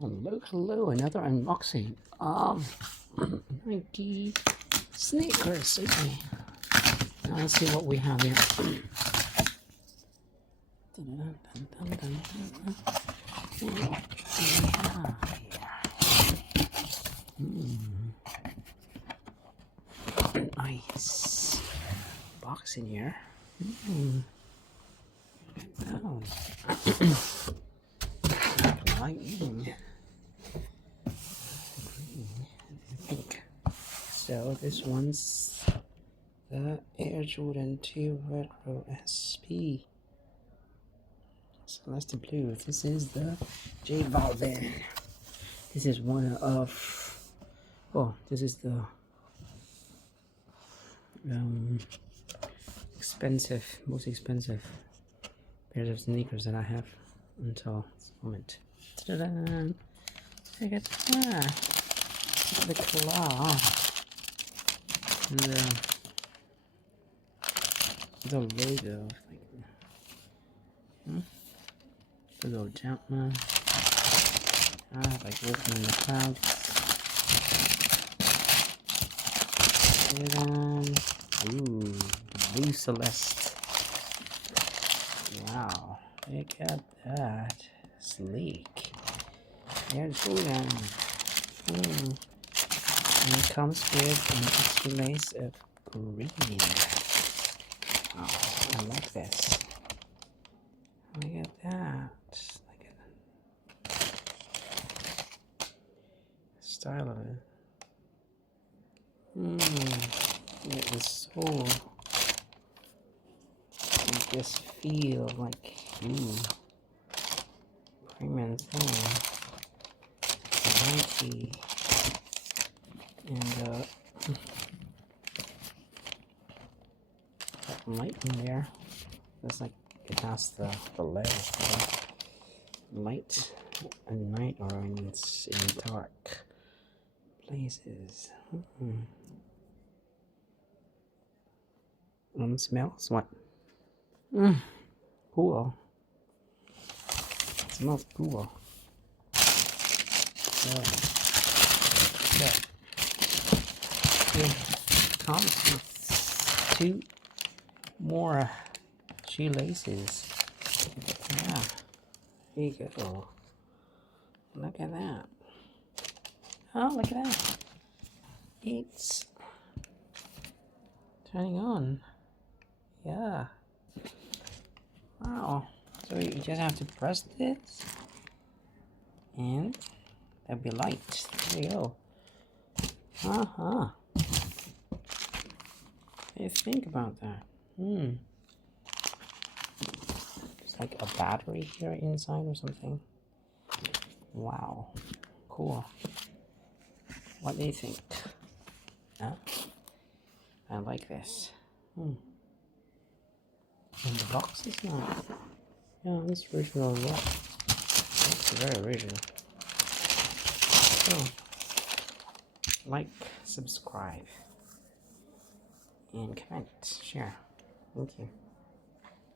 Hello, hello, another unboxing of Nike sneakers. Okay. Now let's see what we have here. Nice box in here. Oh. Lightning. Green and pink. So this one's the Air Jordan 2 Retro SP Celestine Blue. This is the J Balvin. This is one of, oh, this is the most expensive pairs of sneakers that I have until this moment. Ta-da! Look at that! The claw. The logo. The little Jumpman. Like working in the clouds. Ooh, blue Celeste. Wow, look at that. Sleek. Air Jordan. And it comes with an extra lace of green. Wow, I like this. Look at that. Look at the style of it. Look at the sole. You just feel like, premium thing. Nike. And light in there. It's like it has the layers. Light and night, or it's in dark places. Smells what? Cool. It smells cool. Yeah. It comes with 2 more shoelaces. Yeah. There you go. Look at that. Oh, look at that. It's turning on. Yeah. Wow. So you just have to press this and there'll be light. There you go. What do you think about that? It's like a battery here inside or something. Wow. Cool. What do you think? Huh? I like this. And the box is not. Yeah, it's original as well. It's very original. So, like, subscribe, and comment, share. Thank you.